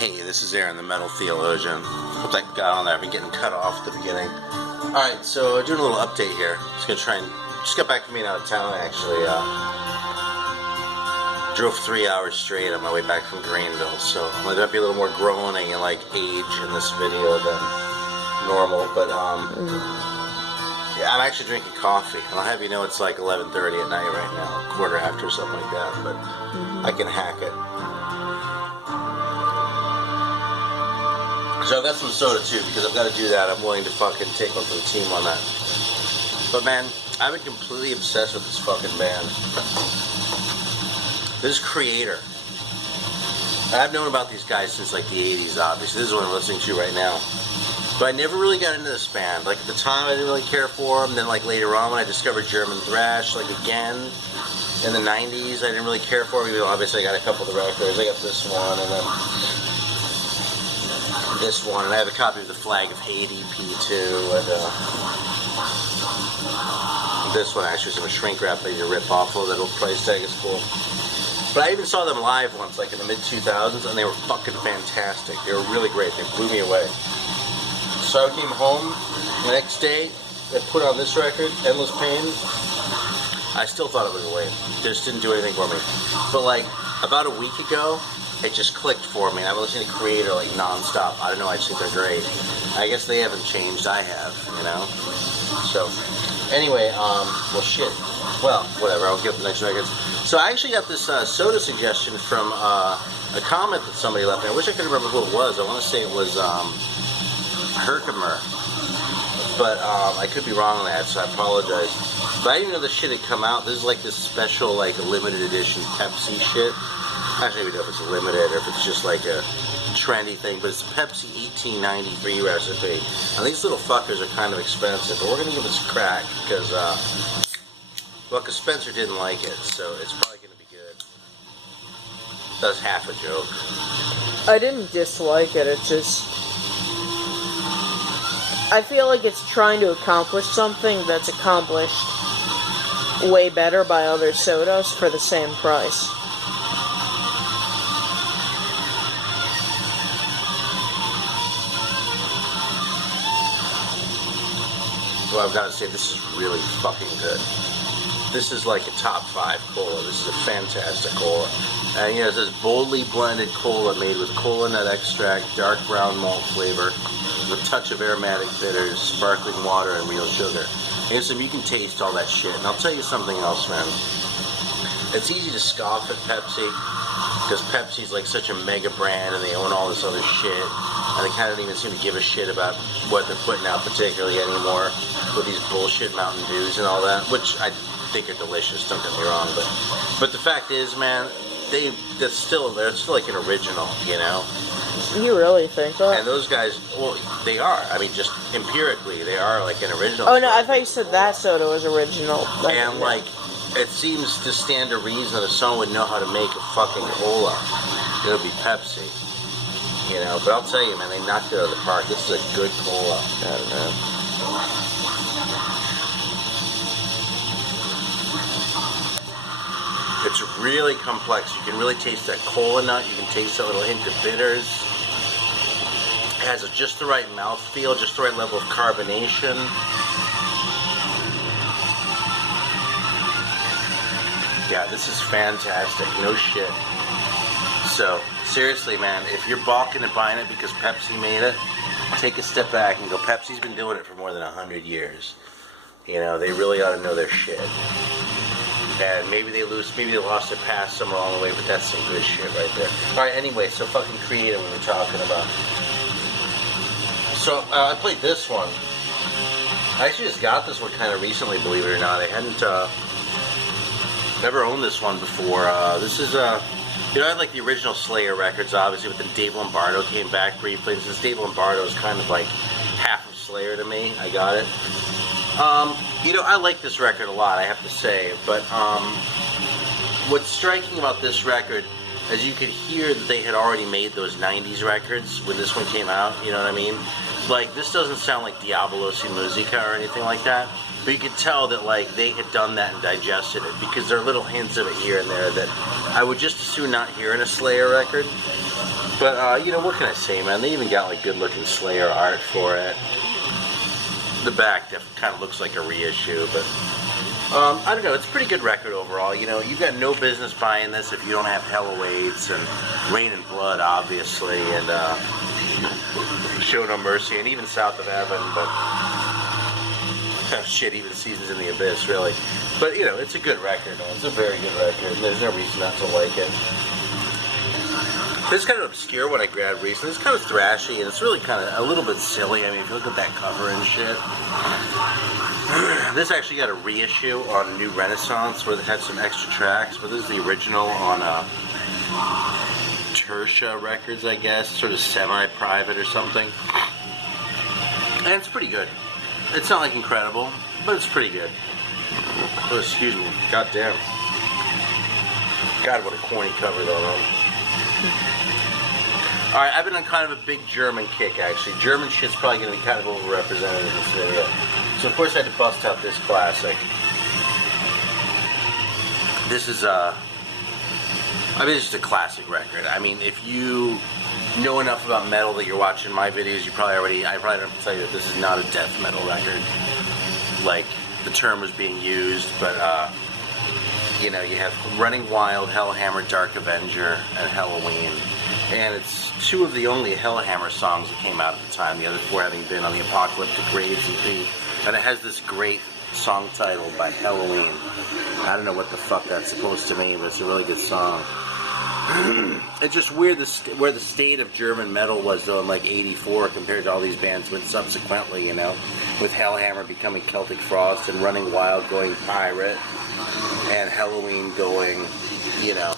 Hey, this is Aaron, the Metal Theologian. Hope that got on there. I've been getting cut off at the beginning. Alright, so doing a little update here. Just gonna try and... Just got back from being out of town, actually. Drove 3 hours straight on my way back from Greenville, so there might be a little more groaning and, like, age in this video than normal, but, yeah, I'm actually drinking coffee, and I'll have you know it's like 11:30 at night right now, quarter after or something like that, but I can hack it. So I've got some soda too, because I've got to do that. I'm willing to fucking take one for the team on that. But man, I've been completely obsessed with this fucking band. This is Kreator. I've known about these guys since like the 80s, obviously. This is what I'm listening to right now. But I never really got into this band. Like at the time I didn't really care for them. Then like later on when I discovered German thrash, like again in the 90s, I didn't really care for them. Even though obviously I got a couple of the records. I got this one and then this one, and I have a copy of the Flag of Hate EP too, and this one actually is in a shrink wrap I need to rip off of. That old price tag is cool. But I even saw them live once, like in the mid-2000s, and they were fucking fantastic. They were really great. They blew me away. So I came home the next day, I put on this record, Endless Pain. I still thought it was lame. Just didn't do anything for me. But like, about a week ago, it just clicked for me. I've been listening to Kreator like non-stop. I don't know, I just think they're great. I guess they haven't changed, I have, you know? So, anyway, well shit. Well, whatever, I'll get the next records. So I actually got this soda suggestion from a comment that somebody left me. I wish I could remember who it was. I want to say it was Herkimer. But I could be wrong on that, so I apologize. But I didn't know this shit had come out. This is like this special, like, limited edition Pepsi shit. I don't even know if it's limited or if it's just like a trendy thing, but it's a Pepsi 1893 recipe. And these little fuckers are kind of expensive, but we're going to give this a crack because, well, because Spencer didn't like it, so it's probably going to be good. That's half a joke. I didn't dislike it, it's just... I feel like it's trying to accomplish something that's accomplished way better by other sodas for the same price. Well, I've got to say, this is really fucking good. This is like a top 5 cola. This is a fantastic cola. And you know, it says boldly blended cola made with cola nut extract, dark brown malt flavor, with a touch of aromatic bitters, sparkling water, and real sugar. And so you can taste all that shit. And I'll tell you something else, man. It's easy to scoff at Pepsi, because Pepsi's like such a mega brand and they own all this other shit. And they kind of don't even seem to give a shit about what they're putting out particularly anymore with these bullshit Mountain Dews and all that, which I think are delicious, don't get me wrong, but the fact is, man, they're still like an original, you know? You really think that? And those guys, well, they are. I mean, just empirically, they are like an original. Oh, no, I thought you said that soda was original. And, like, it seems to stand to reason that if someone would know how to make a fucking cola, it would be Pepsi. You know, but I'll tell you, man, they knocked it out of the park. This is a good cola. I don't know. It's really complex. You can really taste that cola nut. You can taste that little hint of bitters. It has just the right mouthfeel, just the right level of carbonation. Yeah, this is fantastic. No shit. So, seriously, man, if you're balking at buying it because Pepsi made it, take a step back and go, Pepsi's been doing it for more than 100 years. You know, they really ought to know their shit. And maybe they lost their pass somewhere along the way, but that's some good shit right there. Alright, anyway, so fucking Kreator we were talking about. So, I played this one. I actually just got this one kind of recently, believe it or not. I hadn't, never owned this one before. This is, you know, I had like the original Slayer records, obviously, but then Dave Lombardo came back briefly. And since Dave Lombardo is kind of like half of Slayer to me, I got it. You know, I like this record a lot, I have to say, but what's striking about this record is you could hear that they had already made those 90s records when this one came out, you know what I mean? Like, this doesn't sound like Diablo Si Musica or anything like that, but you could tell that, like, they had done that and digested it, because there are little hints of it here and there that I would just as soon not hear in a Slayer record. But, you know, what can I say, man? They even got, like, good-looking Slayer art for it. The back kind of looks like a reissue, but... I don't know, it's a pretty good record overall. You know, you've got no business buying this if you don't have Hell Awaits and Rain and Blood, obviously, and Show No Mercy, and even South of Heaven, but... shit, even Seasons in the Abyss, really. But, you know, it's a good record, man. It's a very good record, and there's no reason not to like it. This is kind of obscure what I grabbed recently. It's kind of thrashy, and it's really kind of a little bit silly. I mean, if you look at that cover and shit. This actually got a reissue on New Renaissance where it had some extra tracks, but this is the original on Tertia Records, I guess, sort of semi-private or something. And it's pretty good. It's not like incredible, but it's pretty good. Oh, excuse me. God damn. God, what a corny cover though, man. Alright, I've been on kind of a big German kick, actually. German shit's probably going to be kind of overrepresented in this video. So, of course, I had to bust out this classic. This is, I mean, it's just a classic record. I mean, if you know enough about metal that you're watching my videos, I probably don't have to tell you that this is not a death metal record. Like, the term was being used, but, you know, you have Running Wild, Hellhammer, Dark Avenger, and Halloween. And it's two of the only Hellhammer songs that came out at the time, the other four having been on the Apocalyptic Graves EP. And it has this great song title by Halloween. I don't know what the fuck that's supposed to mean, but it's a really good song. It's just weird where the state of German metal was, though, in like '84 compared to all these bands went subsequently, you know, with Hellhammer becoming Celtic Frost and Running Wild going Pirate and Halloween going, you know,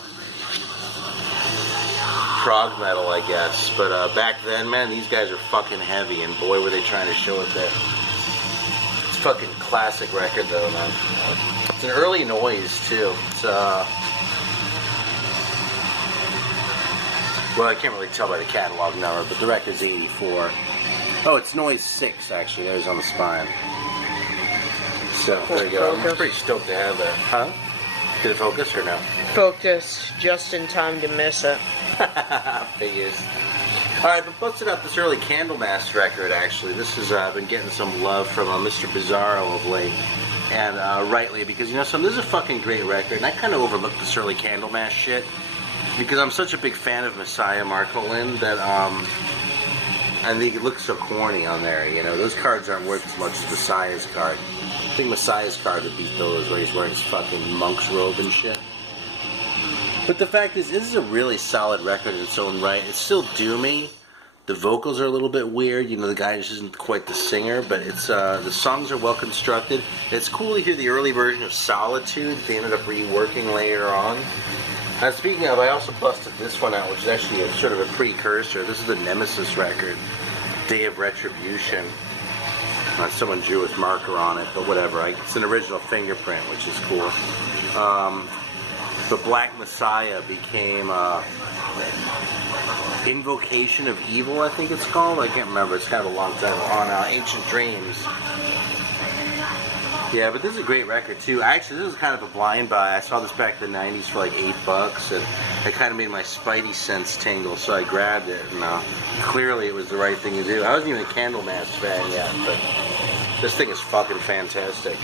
prog metal, I guess. But back then, man, these guys are fucking heavy, and boy, were they trying to show it there. It's a fucking classic record, though, man. It's an early noise, too. It's, well, I can't really tell by the catalog number, but the record's 84. Oh, it's noise 6, actually. There's on the spine. So, there you go. I'm pretty stoked to have that. Huh? Did it focus or no? Focused just in time to miss it. Figures. Alright, but busted out this early Candlemass record, actually. This has been getting some love from Mr. Bizarro of late. And rightly, because, you know, this is a fucking great record, and I kind of overlooked this early Candlemass shit. Because I'm such a big fan of Messiah Marcolin that, I think it looks so corny on there, you know. Those cards aren't worth as much as Messiah's card. I think Messiah's card would beat those where he's wearing his fucking monk's robe and shit. But the fact is, this is a really solid record in its own right. It's still doomy. The vocals are a little bit weird. You know, the guy just isn't quite the singer, but it's the songs are well constructed. It's cool to hear the early version of Solitude that they ended up reworking later on. Speaking of, I also busted this one out, which is actually sort of a precursor. This is the Nemesis record, Day of Retribution. Someone drew with marker on it, but whatever. It's an original fingerprint, which is cool. The Black Messiah became Invocation of Evil, I think it's called. I can't remember. It's kind of a long time on Ancient Dreams. Yeah, but this is a great record too. Actually, this is kind of a blind buy. I saw this back in the 90s for like $8, and it kind of made my spidey sense tingle, so I grabbed it, and clearly it was the right thing to do. I wasn't even a Candlemass fan yet, but this thing is fucking fantastic.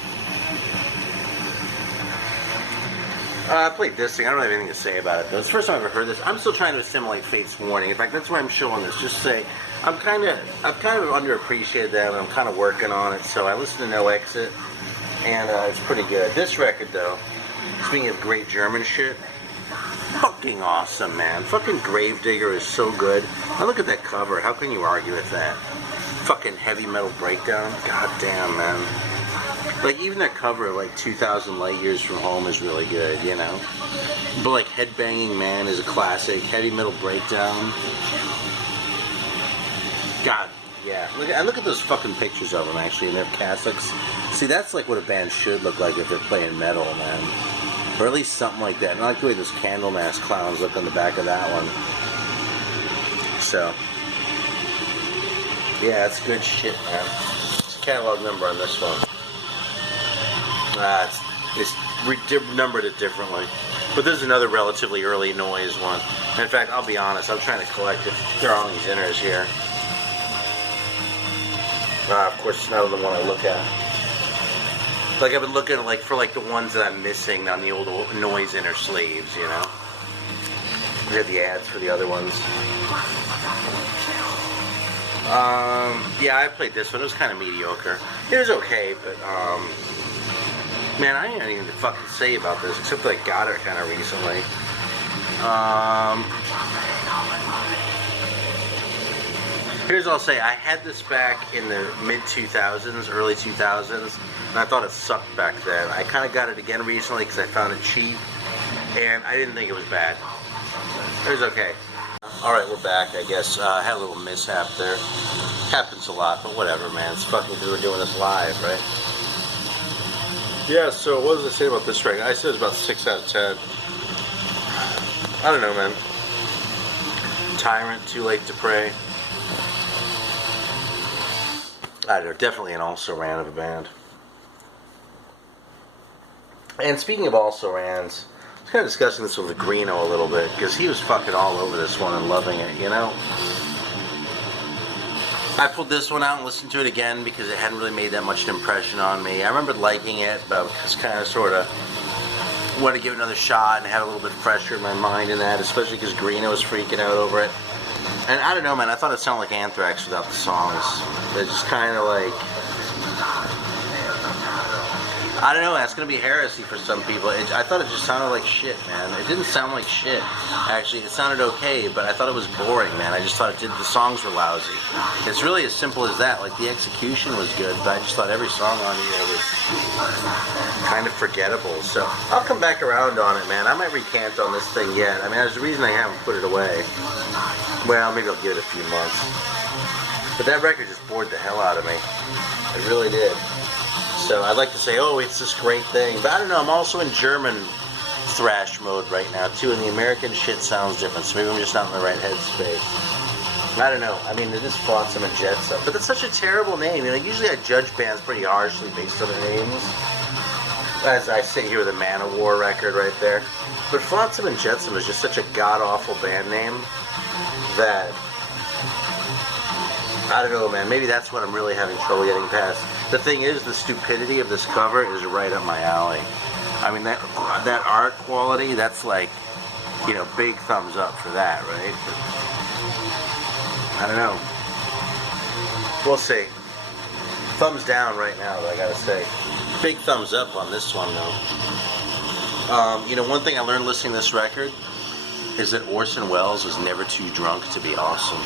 I played this thing. I don't have anything to say about it, though. It's the first time I've ever heard this. I'm still trying to assimilate Fate's Warning. In fact, that's why I'm showing this. Just say, I've kind of underappreciated that, and I'm kind of working on it, so I listened to No Exit. And it's pretty good. This record, though, speaking of great German shit, fucking awesome, man. Fucking Gravedigger is so good. Now look at that cover. How can you argue with that? Fucking Heavy Metal Breakdown. God damn, man. Like, even their cover, like 2,000 Light Years from Home is really good, you know? But, like, Headbanging Man is a classic. Heavy Metal Breakdown. God. Yeah, look at those fucking pictures of them, actually, in their cassocks. See, that's like what a band should look like if they're playing metal, man. Or at least something like that. And I like the way those Candlemass clowns look on the back of that one. So, yeah, it's good shit, man. It's a catalog number on this one. It's numbered it differently. But this is another relatively early noise one. In fact, I'll be honest, I'm trying to collect it. They're on these inners here. Of course, it's not the one I look at. Like, I've been looking at, like, for, like, the ones that I'm missing on the old noise inner sleeves, you know? We have the ads for the other ones. Yeah, I played this one. It was kind of mediocre. It was okay, but, man, I ain't anything to fucking say about this, except that I got it kind of recently. Here's what I'll say. I had this back in the mid-2000s, early 2000s, and I thought it sucked back then. I kind of got it again recently because I found it cheap, and I didn't think it was bad. It was okay. Alright, we're back, I guess. I had a little mishap there. Happens a lot, but whatever, man. It's fucking because we're doing this live, right? Yeah, so what does it say about this record? I said it's about 6 out of 10. I don't know, man. Tyrant, Too Late to Pray. I don't know, definitely an also-ran of a band. And speaking of also-rans, I was kind of discussing this with Greeno a little bit, because he was fucking all over this one and loving it, you know? I pulled this one out and listened to it again because it hadn't really made that much impression on me. I remembered liking it, but I was kind of sort of wanted to give it another shot and had a little bit fresher in my mind in that, especially because Greeno was freaking out over it. And I don't know, man, I thought it sounded like Anthrax without the songs. It's just kind of like, I don't know, that's going to be heresy for some people. I thought it just sounded like shit, man. It didn't sound like shit. Actually, it sounded okay, but I thought it was boring, man. I just thought the songs were lousy. It's really as simple as that. Like, the execution was good, but I just thought every song on here was kind of forgettable. So, I'll come back around on it, man. I might recant on this thing yet. I mean, there's a reason I haven't put it away. Well, maybe I'll give it a few months. But that record just bored the hell out of me. It really did. So I'd like to say, oh, it's this great thing. But I don't know, I'm also in German thrash mode right now, too. And the American shit sounds different. So maybe I'm just not in the right headspace. I don't know. I mean, it is Flotsam and Jetsam. But that's such a terrible name. You know, usually I judge bands pretty harshly based on their names. As I sit here with a Manowar record right there. But Flotsam and Jetsam is just such a god-awful band name that, I don't know, man. Maybe that's what I'm really having trouble getting past. The thing is, the stupidity of this cover is right up my alley. I mean, that art quality, that's like, you know, big thumbs up for that, right? But I don't know. We'll see. Thumbs down right now, I gotta say. Big thumbs up on this one, though. You know, one thing I learned listening to this record is that Orson Welles was never too drunk to be awesome.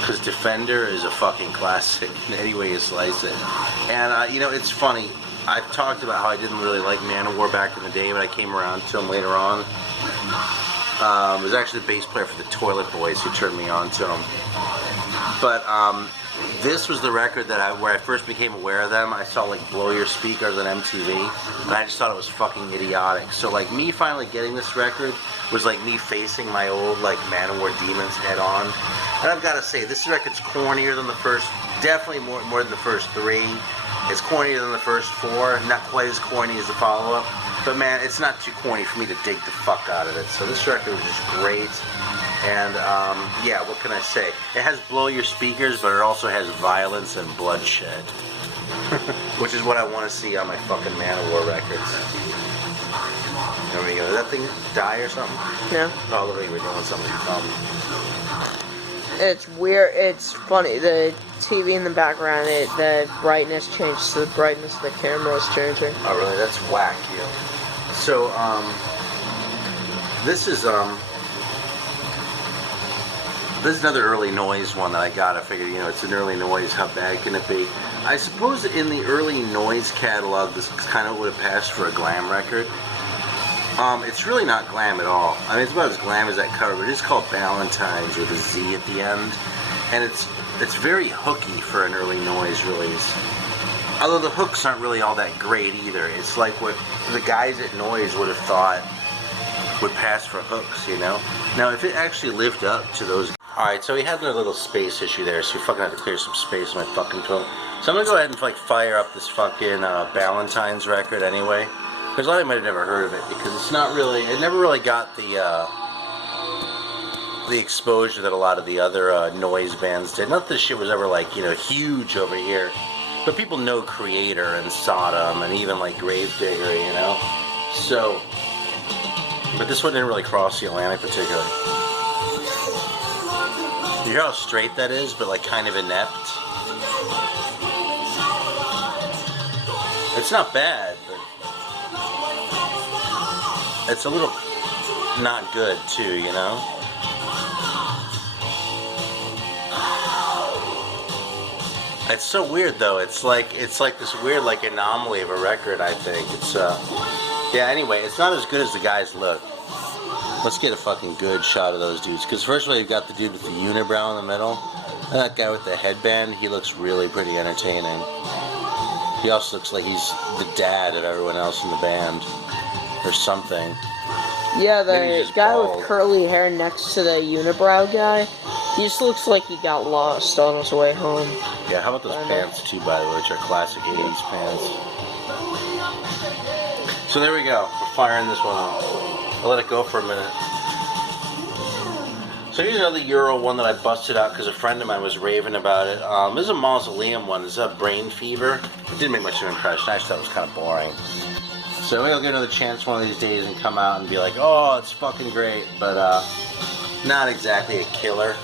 Because Defender is a fucking classic in any way you slice it. And, you know, it's funny. I've talked about how I didn't really like Manowar back in the day, but I came around to him later on. It was actually the bass player for the Toilet Boys who turned me on to him. But this was the record that where I first became aware of them. I saw, like, Blow Your Speakers on MTV, and I just thought it was fucking idiotic. So, like, me finally getting this record was like me facing my old, like, Manowar demons head on. And I've got to say, this record's cornier than the first, definitely more than the first three. It's cornier than the first four, not quite as corny as the follow-up. But man, it's not too corny for me to dig the fuck out of it. So this record was just great. And, yeah, what can I say? It has Blow Your Speakers, but it also has violence and bloodshed. Which is what I want to see on my fucking Manowar records. There we go. Did that thing die or something? No. Oh, look like we're doing something. It's weird. It's funny. The TV in the background, the brightness changes to the brightness of the camera is changing. Oh, really? That's whack, you. So, this is another early noise one that I got. I figured, you know, it's an early noise. How bad can it be? I suppose in the early noise catalog, this kind of would have passed for a glam record. It's really not glam at all. I mean, it's about as glam as that cover, but it is called Valentine's with a Z at the end. And it's very hooky for an early noise release. Although the hooks aren't really all that great either. It's like what the guys at Noise would have thought would pass for hooks, you know? Now, if it actually lived up to those... Alright, so we had a little space issue there, so we fucking had to clear some space on my fucking phone. So I'm gonna go ahead and, like, fire up this fucking Valentine's record anyway. Because a lot of you might have never heard of it, because it's not really... It never really got the the exposure that a lot of the other noise bands did. Not that this shit was ever like, you know, huge over here, but people know Kreator and Sodom and even like Gravedigger, you know. So, but this one didn't really cross the Atlantic particularly. You hear how straight that is, but like kind of inept. It's not bad, but it's a little not good too, you know. It's so weird though. It's like this weird like anomaly of a record. I think it's yeah. Anyway, it's not as good as the guys look. Let's get a fucking good shot of those dudes. Because first of all, you got the dude with the unibrow in the middle, and that guy with the headband. He looks really pretty entertaining. He also looks like he's the dad of everyone else in the band, or something. Yeah, the guy with curly hair next to the unibrow guy, he just looks like he got lost on his way home. Yeah, how about those pants too, by the way, which are classic 80s pants. So there we go. We're firing this one off. I'll let it go for a minute. So here's another Euro one that I busted out because a friend of mine was raving about it. This is a Mausoleum one. This is a Brain Fever. It didn't make much of an impression. I just thought it was kind of boring. So maybe I'll get another chance one of these days and come out and be like, oh, it's fucking great, but not exactly a killer.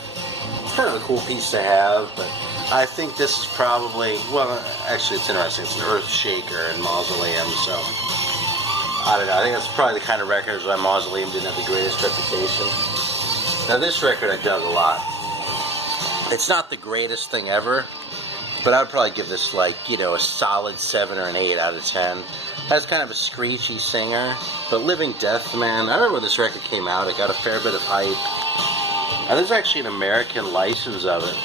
It's kind of a cool piece to have, but I think this is probably, well, actually it's interesting. It's an Earth Shaker in Mausoleum, so I don't know. I think that's probably the kind of records why Mausoleum didn't have the greatest reputation. Now this record I dug a lot. It's not the greatest thing ever, but I would probably give this like, you know, a solid 7 or an 8 out of 10. Has kind of a screechy singer, but Living Death, man, I remember when this record came out, it got a fair bit of hype. And there's actually an American license of it,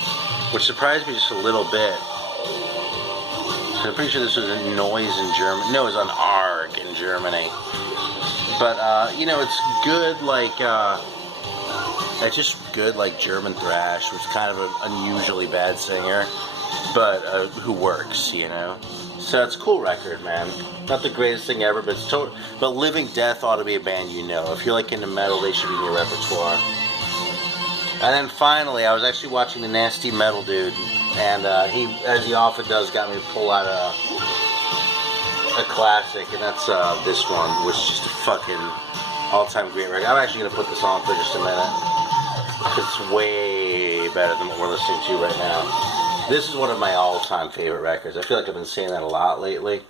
which surprised me just a little bit. I'm pretty sure this was a Noise in Germany. No, it was on ARG in Germany. But, you know, it's good, like, it's just good, like, German thrash, which is kind of an unusually bad singer, but who works, you know? So it's a cool record, man. Not the greatest thing ever, but it's but Living Death ought to be a band you know. If you're like into metal, they should be in your repertoire. And then finally, I was actually watching the Nasty Metal dude, and he, as he often does, got me to pull out a classic, and that's this one, which is just a fucking all-time great record. I'm actually gonna put this on for just a minute. It's way better than what we're listening to right now. This is one of my all-time favorite records. I feel like I've been saying that a lot lately.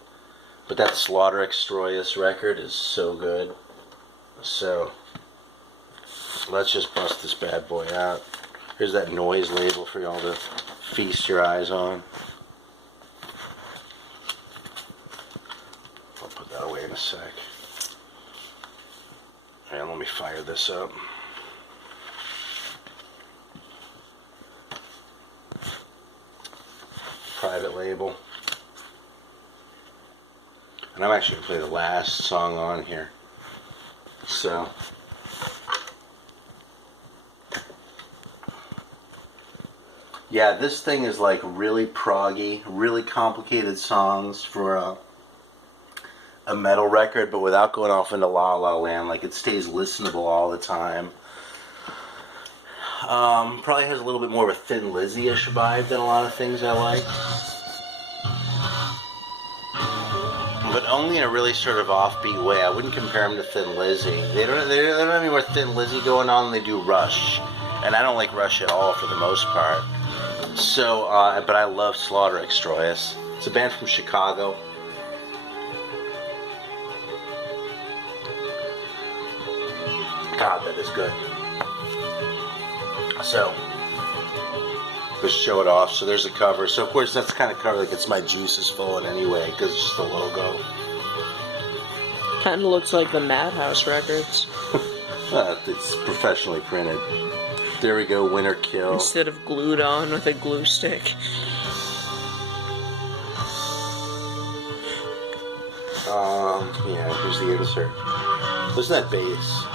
But that Slaughter Extroius record is so good. So, let's just bust this bad boy out. Here's that Noise label for y'all to feast your eyes on. I'll put that away in a sec. Alright, let me fire this up. Private label. And I'm actually going to play the last song on here. So. Yeah, this thing is like really proggy, really complicated songs for a metal record, but without going off into La La Land. Like, it stays listenable all the time. Probably has a little bit more of a Thin Lizzy-ish vibe than a lot of things I like. But only in a really sort of offbeat way. I wouldn't compare them to Thin Lizzy. They don't have any more Thin Lizzy going on than they do Rush. And I don't like Rush at all for the most part. So, but I love Slaughter Extroius. It's a band from Chicago. God, that is good. So, just show it off. So there's a cover. So of course that's the kind of cover that gets my juices flowing anyway, because it's just the logo. Kind of looks like the Madhouse records. It's professionally printed. There we go, Winter Kill. Instead of glued on with a glue stick. Yeah, here's the insert. Listen to that bass.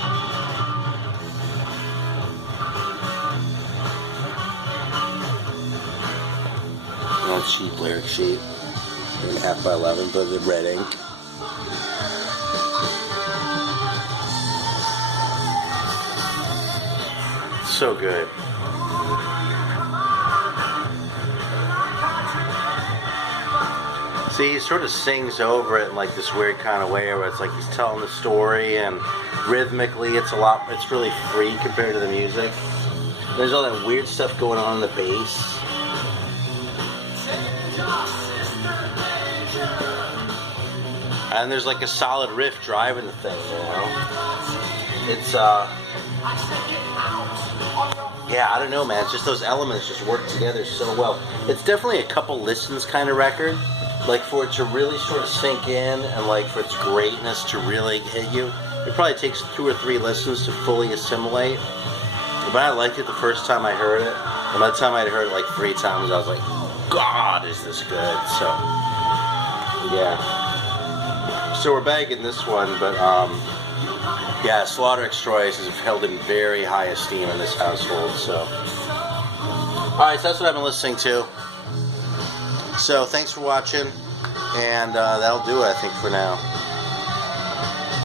Cheap lyric sheet, 8.5 by 11, but in red ink. So good. See, he sort of sings over it in like this weird kind of way where it's like he's telling the story, and rhythmically it's really free compared to the music. There's all that weird stuff going on in the bass. And there's like a solid riff driving the thing, you know? It's, yeah, I don't know, man. It's just those elements just work together so well. It's definitely a couple listens kind of record. Like, for it to really sort of sink in and, like, for its greatness to really hit you, it probably takes 2 or 3 listens to fully assimilate. But I liked it the first time I heard it. And by the time I'd heard it, like, 3 times, I was like, God, is this good? So, yeah. So we're bagging this one, but, yeah, Slaughter Extrois is held in very high esteem in this household, so. Alright, so that's what I've been listening to. So, thanks for watching, and that'll do it, I think, for now.